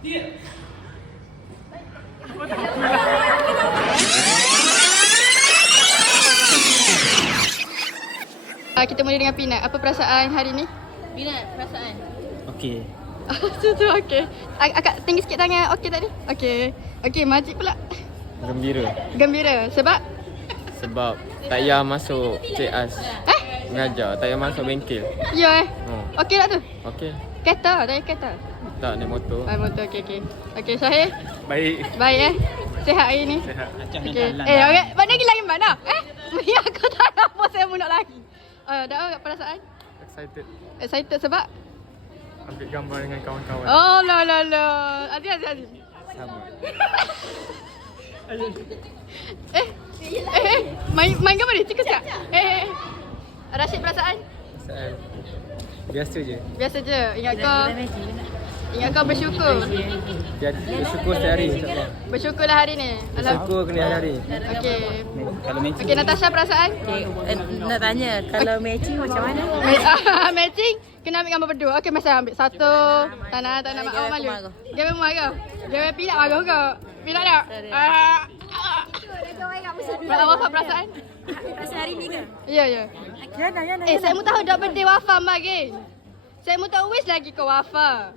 Kita mula dengan Peanut. Apa perasaan hari ni? Peanut, perasaan? Okey. Tu okey. Akak tinggi sikit tangan. Okey tadi? Okey. Okey, Majid pula. Gembira. Gembira. Sebab? Sebab tak payah masuk Cik As mengajar. Tak payah masuk bengkel. Ya Okey tak tu? Okey. Kereta? Tak payah kereta? Tak naik motor. Motor. Okey. Okey, Syahir? Baik. Baik Sihat hari ni? Sihat. Okey. Okay. Mana lagi lain mana? Ya, aku tak nak apa saya nak lagi. Dah agak perasaan? Excited. Excited sebab? Ambil gambar dengan kawan-kawan. Oh, la. Aziz. Sama. Main gambar ni? Cik sekejap. Rashid perasaan? Pasal biasa je. Biasa je. Ingat kau bersyukur. Bersyukur setiap hari. Bersyukurlah hari ni. Bersyukur kena hari. Okey. Kalau matching. Okey, Natasha perasaan? Nak tanya, kalau matching macam mana? Matching kena ambil gambar berdua. Okey, masa ambil satu. Tak nak awak malu. Dia memang marah. Dia Peanut marah kau. Peanut tak? Kalau Wafa perasaan? Perasaan hari ni ke? Ya. Yana. Saya mau tahu dah birthday Wafa lagi. Saya mau tahu wish lagi ke Wafa.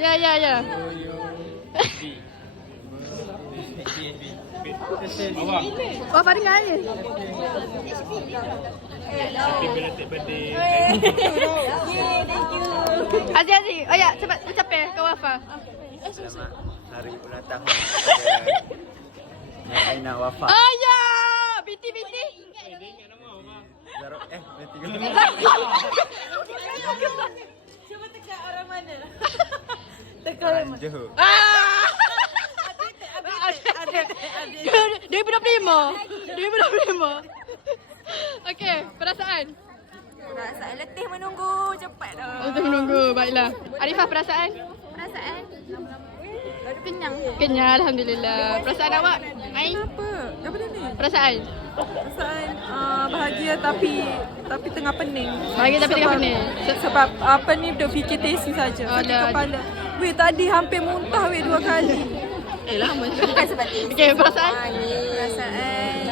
Ya. Wafa dengar ni. Happy birthday. Aziz. Oh ya, cepat ucapin ke Wafa. Selamat hari ulang tahun kepada Aina Wafa. Oh ya, Binti. Cuba tekan orang mana? Tekan Johor. 2025. Okey, perasaan? Perasaan letih menunggu. Cepat dah. Kita menunggu. Baiklah. Arifah perasaan? Perasaan? Kenyang. Kenyang, alhamdulillah. Perasaan awak? Ain? Apa benda ni? Perasaan? Perasaan bahagia tapi tengah pening. Bahagia tapi tengah pening. Sebab apa ni duk fikir tesi saja. Sakit kepala. Weh tadi hampir muntah weh 2 kali. Lama. Bukan sebab tesi. Okey, perasaan? Perasaan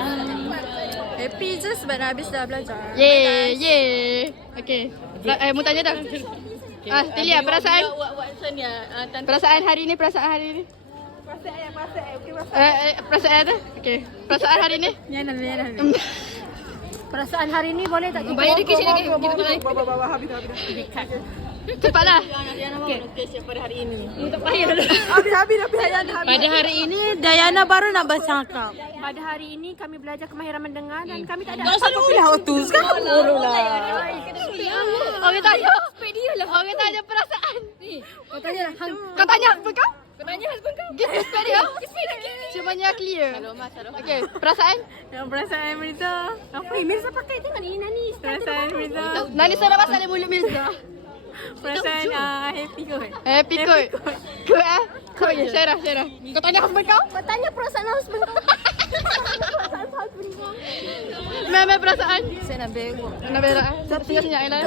happy je sebab dah habis dah belajar. Ye. Okey. Mu tanya dah. Tilia, perasaan? Perasaan hari ni? Perasaan. Okey perasaan. Perasaan tu? Okey. Perasaan hari ni? Yana. Perasaan hari ni boleh tak kita? Bayar dikit sini. Bawa habis. Cepatlah. Pada hari ini. Habis. Pada hari ini Dayana baru nak bercakap. Pada hari ini kami belajar kemahiran mendengar dan kami tak ada Sekarang Orang tanya. Orang tanya perasaan. Kau tanya lah. Kau tanya husband kau? Give respect dia. Cumanya clear. Okey, perasaan? Yang perasaan Mirza. Apa ni? Mirza pakai tengok ni Nani. Perasaan Mirza. Nani suara pasal dia mulut Mirza. Perasaan happy kot. Happy kot. Kot Kau ya, Syarah. Kau tanya husband kau? Kau tanya perasaan husband kau. Meme perasaan? Saya nak berak. Nak berak? Tinggal senyap je lah.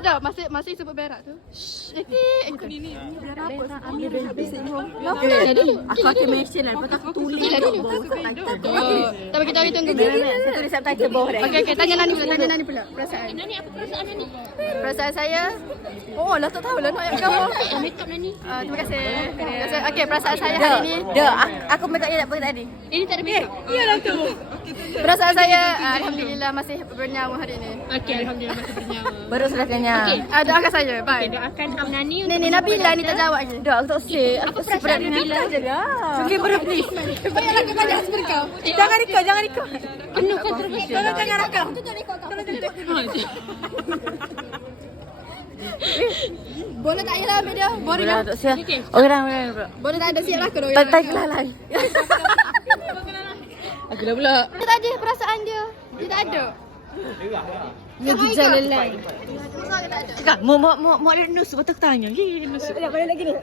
Dah. Masih sebut berak tu. Ini biar apa? Amir habis senyum. Aku akan mention lah. Lepas aku tulis. Tapi kita tunggu. Saya tulis subtitle bawah dah. Okey, tanya Nani pula. Perasaan? Nani apa perasaan Nani? Perasaan saya? Oh, lah tak tahulah nak ayat kamu. Makeup Nani. Terima kasih. Okey, perasaan saya hari ni. Aku minta dia apa tadi? Ini tak ada makeup. Iyalah tu. Perasaan saya alhamdulillah masih bernyawa hari ni. Okey, alhamdulillah masih bernyawa. Baru selesainya. Doakan saya. Bye. Doakan Ham Nani Ni Nabila ni tak jawab lagi. Dah, aku tak say. Apa perasaan Nabila? Okay, please. Bayarlah kau tanya husband kau. Jangan ikut. Penuh kontroversi. Jangan rakam. Boleh tak yalah ambil dia? Boring Dah, lah. tak say. Okey dah. Boleh tak ada siap lah kau. Tak kelalai. Aku dah pula. Dia tak ada perasaan dia. Dia tak ada. Dia gejala lain. Kak, mau ada nus betul tanya. Nus. Balik lagi ni.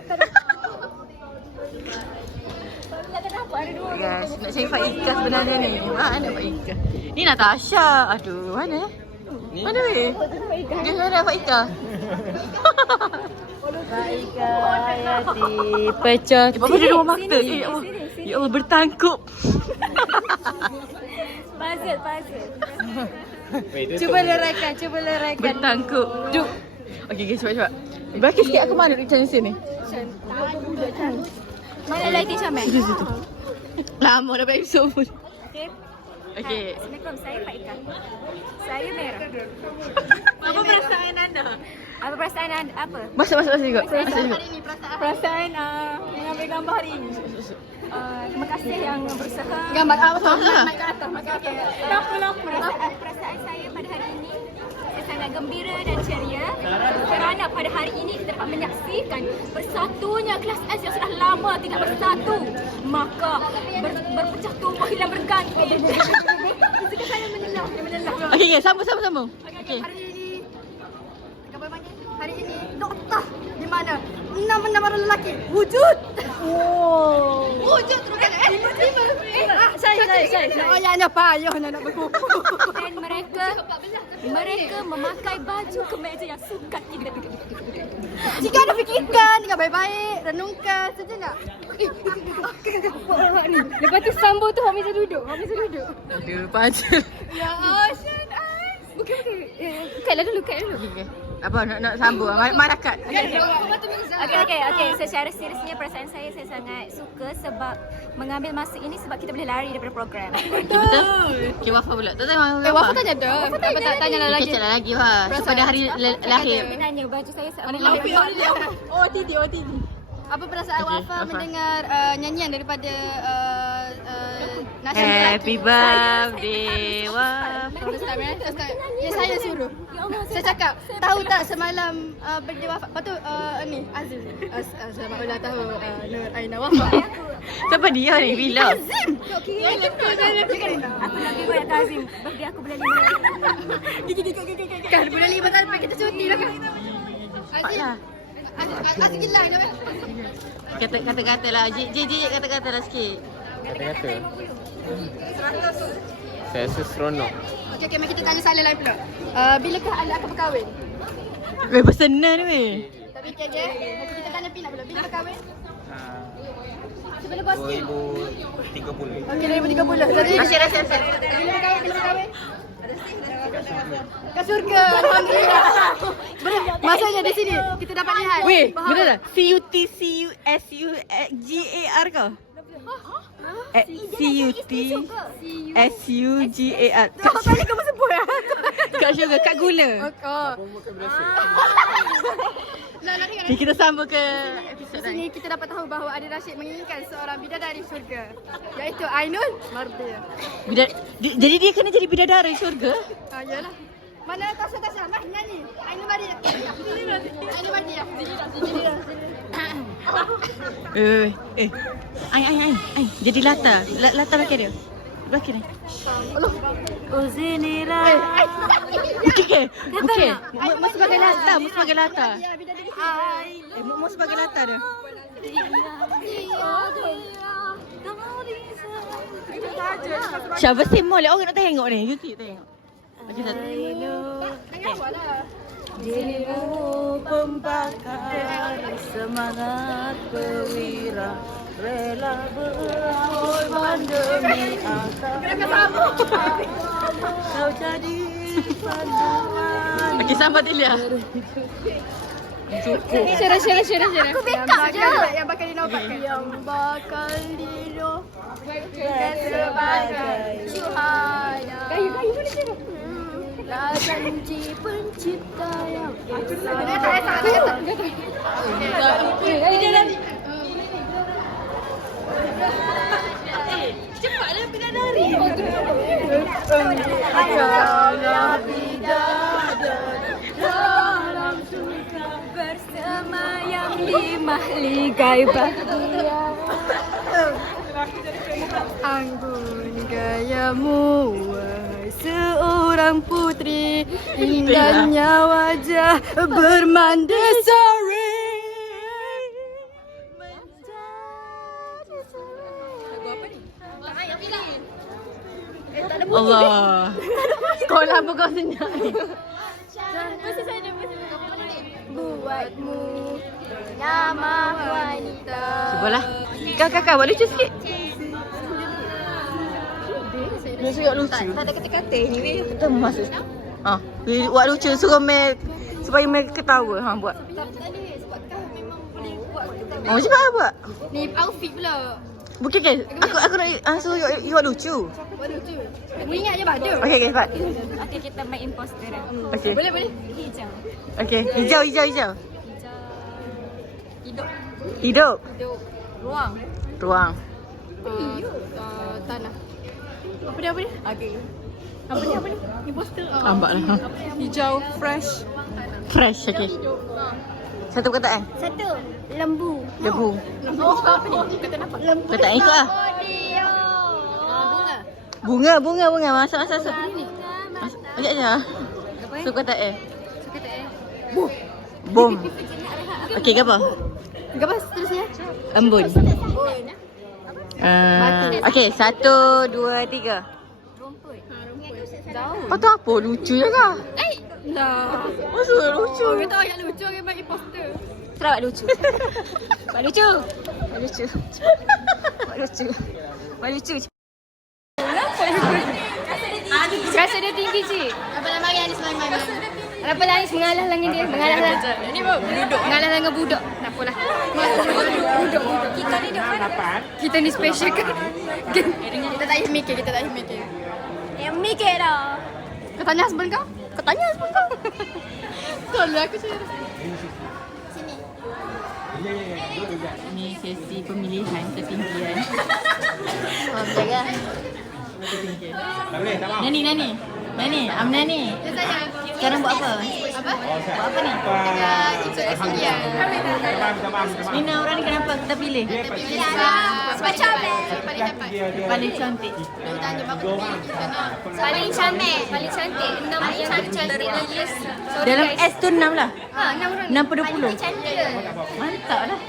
Guys, nak cari Faizah sebenarnya ni. Mana Faizah? Ni Natasha. Aduh, mana? Mana weh? Dia ada Faizah. hati pecah. Apa dia rumah makta? Ya Allah. Ya Allah bertangkup. Puzzle. Cuba leraikan. Bertangkup. Duk. Okey, cepat. Bagi sikit aku mana duduk macam sini. Mana lighting Syamel? Situ. Lama dah baik pun. Okey. Assalamualaikum, saya Pak Ika. Saya merah. Apa perasaan anda? Apa perasaan anda? Apa? Masuk juga. Perasaan mengambil gambar hari ini. Terima kasih yang berusaha. Gambar apa? Mic ke atas. Okey. Perasaan saya pada hari ini sangat gembira dan ceria kerana pada hari ini kita dapat menyaksikan bersatunya kelas S yang sudah lama tidak bersatu, maka berpecah tubuh hilang berganti. Suka saya menelah. Okey, sambung. Okey. Hari ini gambar bagi. Hari ini noktah di mana 6 orang lelaki wujud. Wujud terus kan? Saya. Ayahnya payah nak berkumpul. Dan mereka memakai baju kemeja yang sukat. Jika anda fikirkan dengan baik-baik, renungkan sejenak. Lepas tu sambung tu Hamiza duduk. Aduh, paja. Ya Ocean Bukan. Kailah dulu. Okey. Apa nak sambung? Mana kat? Okey. Secara seriusnya perasaan saya sangat suka sebab mengambil masa ini sebab kita boleh lari daripada program. Betul? Okey, Wafa pula. Tak tahu Wafa tanya dah. Apa tak tanya lagi? Kecil lagi Wah. Pada hari lahir. Sebenarnya baju saya OTD. Apa perasaan Wafa mendengar nyanyian daripada Nasha Happy birthday Wafa. Ya saya suruh. Saya cakap, tahu tak semalam birthday Wafa. Lepas tu ni Azim. Selamat ulang tahun Nur Aina Wafa. Siapa dia ni? Bila? Azim. Aku nak buat Azim. Birthday aku bulan 5. Kan bulan 5 tahun kita cuti lah kan. Azim. Azim gila dia kan. Kata-kata lah. Kata-kata lah sikit. Kata-kata. Saya rasa seronok. Okey, mari kita tanya soalan lain pula. Bilakah anda akan berkahwin? Bersenang ni weh. Tapi okey. Kita tanya Pina pula. Bila berkahwin? Sebelum posting. 2030. Okey, 2030. Jadi Rasa. bila berkahwin? Ke surga. Alhamdulillah. Maksudnya di sini kita dapat lihat. Weh, betul tak? CUTSUSUGAR kau? CUTSUGAR. Kau tadi kamu sebut ya? Kat sugar, kat gula. Oh. Okay, kita sambung ke episod Di sini kita dapat tahu bahawa Adil Rashid menginginkan seorang bidadari syurga, iaitu Ainul Mardia. Jadi dia kena jadi bidadari syurga? Yalah. Mana Tasha? Mari nyanyi. Ainul Mardia. Ainul Mardia. Ai. Jadi Lata. Lata belakang dia. Belakang dia. Uzinira. Okey. Mu sebagai Lata. Mu sebagai Lata dia. Siapa sih molek orang nak tengok ni? Kita tengok. Okey, satu. Dirimu pembakar semangat perwira, rela berkorban demi agama. Kau jadi panduan. Okey, sampai Tilia. Syarah. Aku backup je. Yang bakal dinobatkan. Yang bakal dinobatkan sebagai Syuhada. Gayu mana dia? Janji pencipta yang Cepatlah bidadari. Dalam surga bersemayam di mahligai bahagia. Anggun gayamu wahai seorang putri, indahnya wajah bermandasari. Allah. Kau lama kau senyap ni. Buatmu Nama wanita. Cubalah. Kakak buat lucu sikit. Dia cakap lucu. Tak ada kata-kata ni weh. Kita masuk. Buat lucu suruh Meg supaya Meg ketawa. Buat. Tadi sebab kau memang boleh buat. Macam mana buat? Ni outfit pula. Bukan kan? Aku nak suruh you buat lucu. Buat lucu. Mu ingat je Badu. Okey, cepat. Okey, kita main imposter. Okey. Boleh. Hijau. Okey. Hijau. Hidup. Ruang. Ruang. Tanah. Apa dia? Okey. Apa ni? Imposter. Nampak lah. Hijau, fresh. Fresh, okey. Satu perkataan. Satu. Lembu. Debu. Apa ni? Kata nampak. Perkataan ikut lah. Bunga. Bunga. Masuk. Masuk je. Satu perkataan. Bom. Okey, ke apa? Apa seterusnya? Embun. Okey, 1, 2, 3. Rumput. Kau tahu apa? Lucu je kah? Lah. Maksud lucu. Orang tahu yang lucu orang main imposter. Terawat lucu. Buat lucu. Buat lucu. Rasa dia tinggi cik. Apa nama yang Anis main? Kenapa Anis mengalah dengan dia? Mengalah Ini budak. Mengalah dengan budak. Tak apalah. Budak. Kita ni depan. Kita ni special kan? Kita tak payah mikir. Yang mikir dah. Kau tanya husband kau? Tolong aku cakap. Ini sesi pemilihan ketinggian. Jaga. Nani, Nani. Sekarang buat apa? Buat apa ni? Ikut ketinggian. Nina orang ni kenapa kita pilih? Sebab comel. Paling dapat. Paling cantik. Dia tanya bagus kita nak. Paling cantik. 6 yang tercantik dalam list. Sorry Dalam guys. S tu 6 lah. 6 orang. 6 per 20. Cantik. Mantap lah.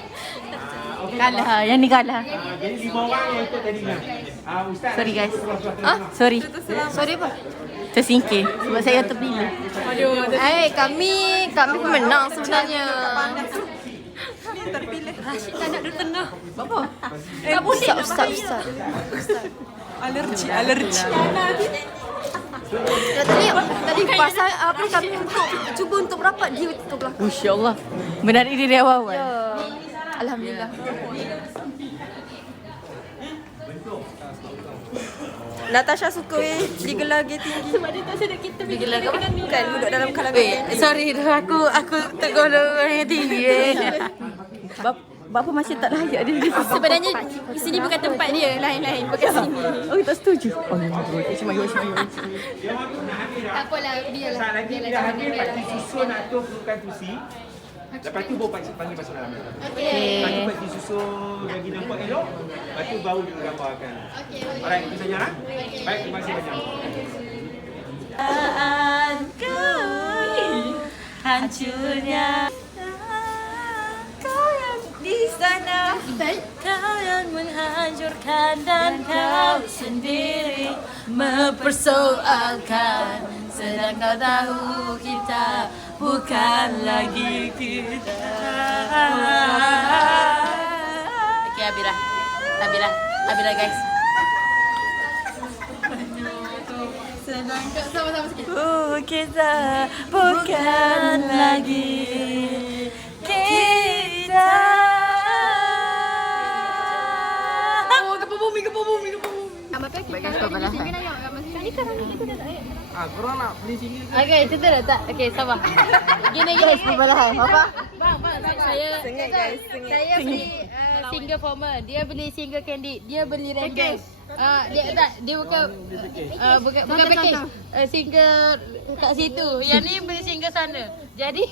Kalah. Yang ni kalah. Jadi 5 orang yang ikut tadinya. Ustaz. Sorry guys. Sorry apa? Tersingkir sebab saya terpilih. Kami pemenang sebenarnya. Rashid tak nak duduk tengah. Apa? Ustaz. Alergi. Tadi pasal apa ni kami cuba untuk merapat dia ke belakang. Masya Allah. Menarik diri awal. Alhamdulillah. Natasha suka digelar dia tinggi. Sebab dia tak sedar kita digelar kan duduk dalam kalangan. Sorry, aku tegur orang yang tinggi. Bapa masih tak layak dia. Sebenarnya di sini bukan tempat dia, lain-lain bukan sini. Oh, tak setuju. Oh, Ismail. Tak apalah, biarlah. Saat lagi dia hadir, Pak Cik susun atur perlukan kursi. Lepas tu baru panggil masuk dalam. Okey. Lepas tu Pak Cik susun bagi nampak elok. Lepas tu baru kita gambarkan. Alright, itu saja lah. Baik, terima kasih banyak. Hancurnya kau yang di sana, kau yang menghancurkan dan kau sendiri mempersoalkan, sedang kau tahu kita bukan lagi kita. Okay, Abira guys. Sama-sama sikit. Kita bukan lagi kita. Gempa bumi. Apa lagi? Baik, guys, berbalahan. Kali kan kita dah tak. Korang nak beli single ke? Okey, cerita dah tak? Okey, sabar. Gini guys, berbalahan. Apa? Bang, saya beli single formal. Dia beli single candy. Dia beli racket. Dia bukan package. Single kat situ. Yang ni beli single sana. Jadi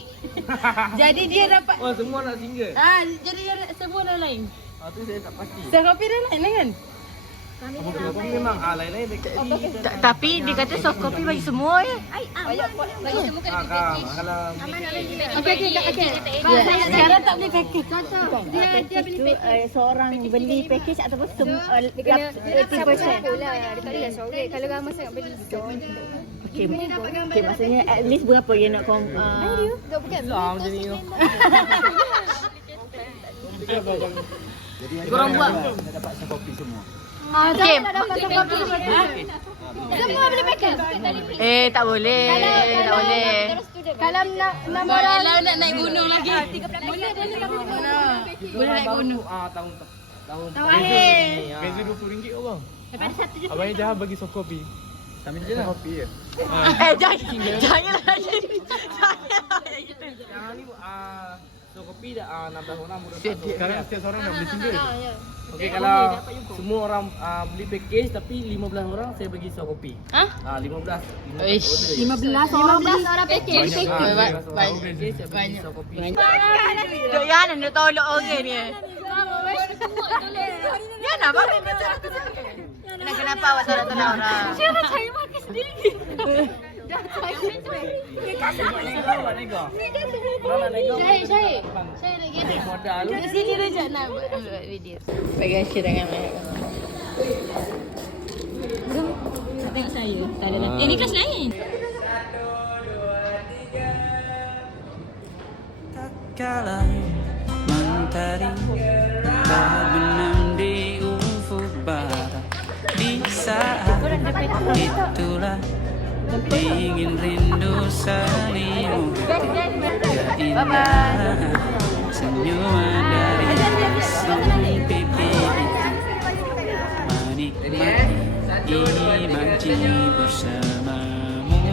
dia dapat Oh, semua nak single? jadi dia semua lain. Tu saya tak pasti. Saya kopi dia lain kan? Memang lain-lain dekat sini. Tapi dia kata soft copy bagi semua ya. Bagi semua kan lebih package. Kalau Okey. Sekarang tak beli package. Dia beli package. Seorang beli package ataupun semua Dia lah. Dia tak adalah sorry. Kalau ramai sangat beli diskaun. Okay, maksudnya at least berapa yang nak Bukan. macam ni. Korang buat. Dah dapat soft copy semua. Okay. Semua boleh pakai. Tak boleh. Tak boleh. Kalau nak orang Kalau nak naik gunung lagi. Boleh naik gunung. tahun akhir. Beza RM20 ke bang? Lepas satu je. Abang Ejah bagi soft copy. Sambil je lah. Kopi je. Jangan lagi. Yang ni so kopi dah 16 orang boleh Sekarang setiap seorang dah beli single. Okey, kalau semua orang beli package tapi 15 orang saya bagi soft kopi. 15. 15 orang package. Banyak. Soft kopi. Duk Yana nak tolong orang ni. Yana bang ni kenapa awak tak tolong orang? Siapa saya makan sendiri. Dah saya tu. Syahid lagi ada. Modal. Di sini je nak ambil video. Bagi share dengan saya. Tengok saya. Tak ada lagi. Ni kelas lain. Kala mentari terbenam di ufuk barat, di saat itulah ingin rindu selimu. Keindahan senyuman dari sisi pipi itu, menikmati imaji bersamamu.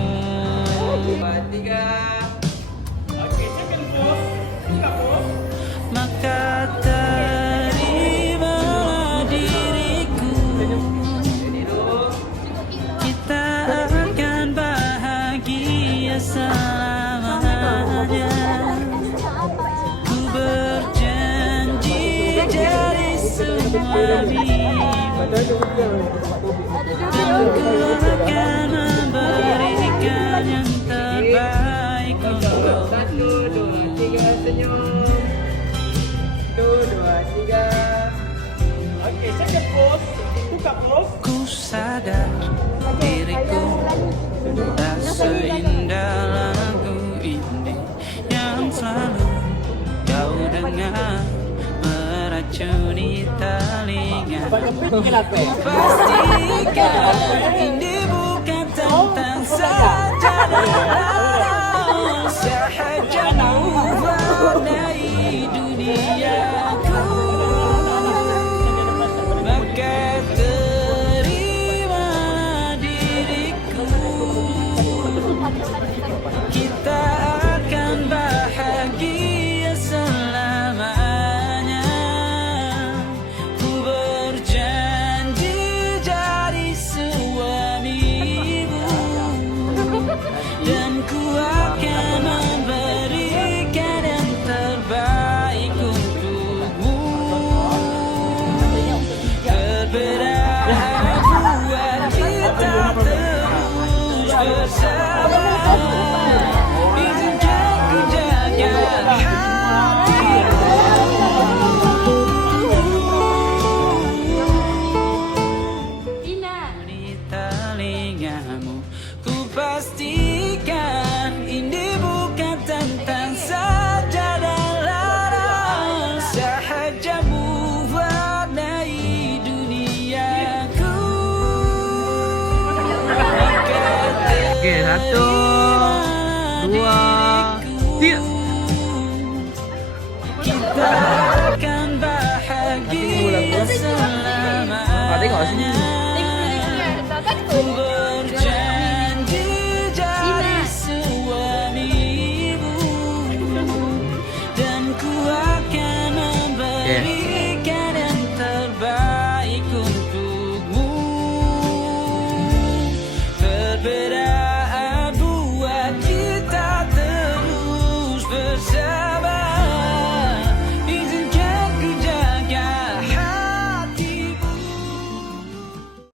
Maka terimalah diriku, kita akan bahagia selamanya. Ku berjanji dari suamimu, dan ku akan memberikan yang terbaik untukmu. Ku sadar diriku tak seindah lagu ini yang selalu kau dengar meracuni telinga. Pastikan ini bukan tentang sajadah sahaja mewarnai duniaku. Maka terimalah diriku, kita akan bahagia selamanya. Ku berjanji jadi suamimu, dan ku akan memberikan yang terbaik untukmu. Berbeda buat kita terus bersama. Izinkan ku jaga hatimu di telingamu. Ku pastikan ini bukan tentang sajadah larang sahaja mewarnai duniaku. Okey, 1, 2, 3. Kita akan bahagia selamanya. Tengok sini. Ku berjanji jadi suamimu, dan ku akan memberikan yang terbaik untukmu. Perbedaan buat kita terus bersama.